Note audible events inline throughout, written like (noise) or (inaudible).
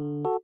you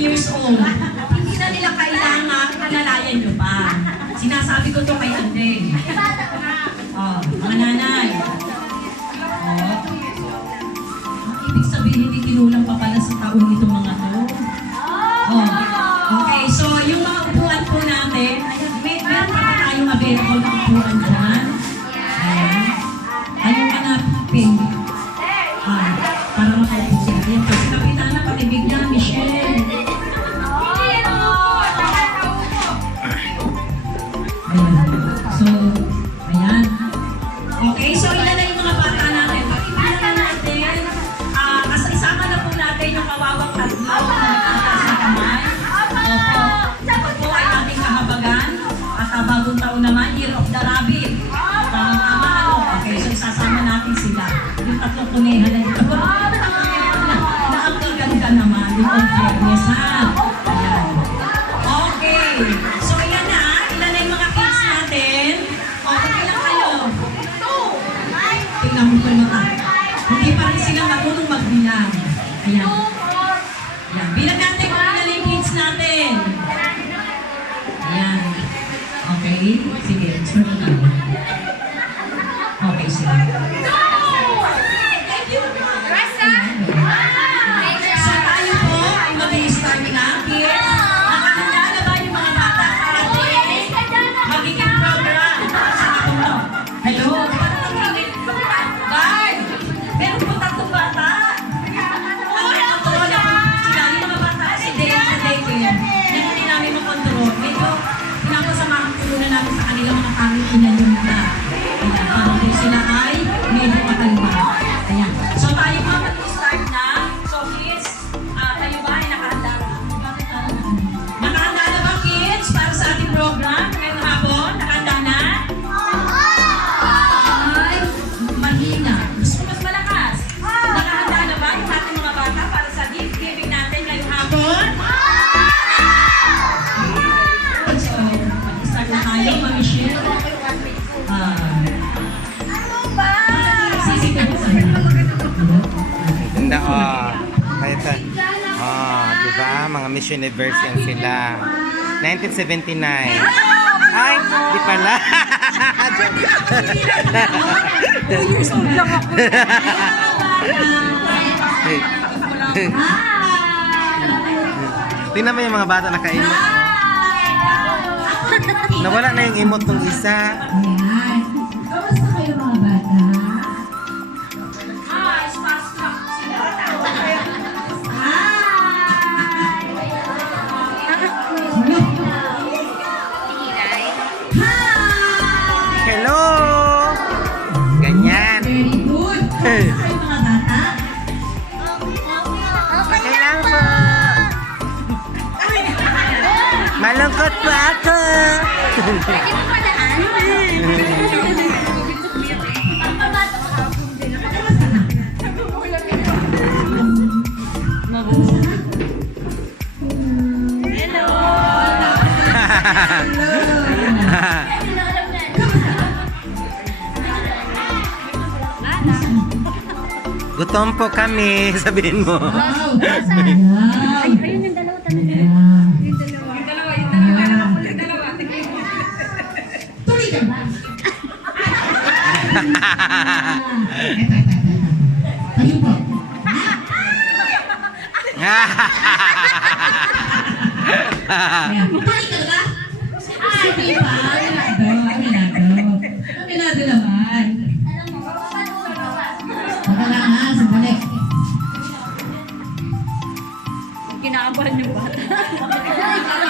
years old, hindi na nila kailangan alalayan nyo pa. Sinasabi ko to kay Ande. Oh, mga nanay. Oh. Ibig sabihin, hindi kinulang pa pala sa taong itong mga to. Oh. oh. Okay, so yung mga upuan po natin, may, meron pa tayong available na upuan dyan. そう。Yan. Bilang natin kung ano yung kids natin. Yan. Okay? Sige. Sige. mga Miss Universe yan sila. 1979. Ay, di pala. Two years. (laughs) Tingnan mo yung mga bata nakaimot. Nawala na yung imot ng isa. Ayan. Kamusta kayo mga Lagot po ako. Gutom po kami, (laughs) sabihin mo. Wow, ayun yung dalawa talaga. Kayo po. Makain ka ba? Sige pa. Aminado. Aminado naman. Baka lang ha, sa balik. Kinakabahan yung bata. (laughs)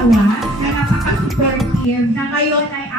kapwa na napaka-supportive na ngayon ay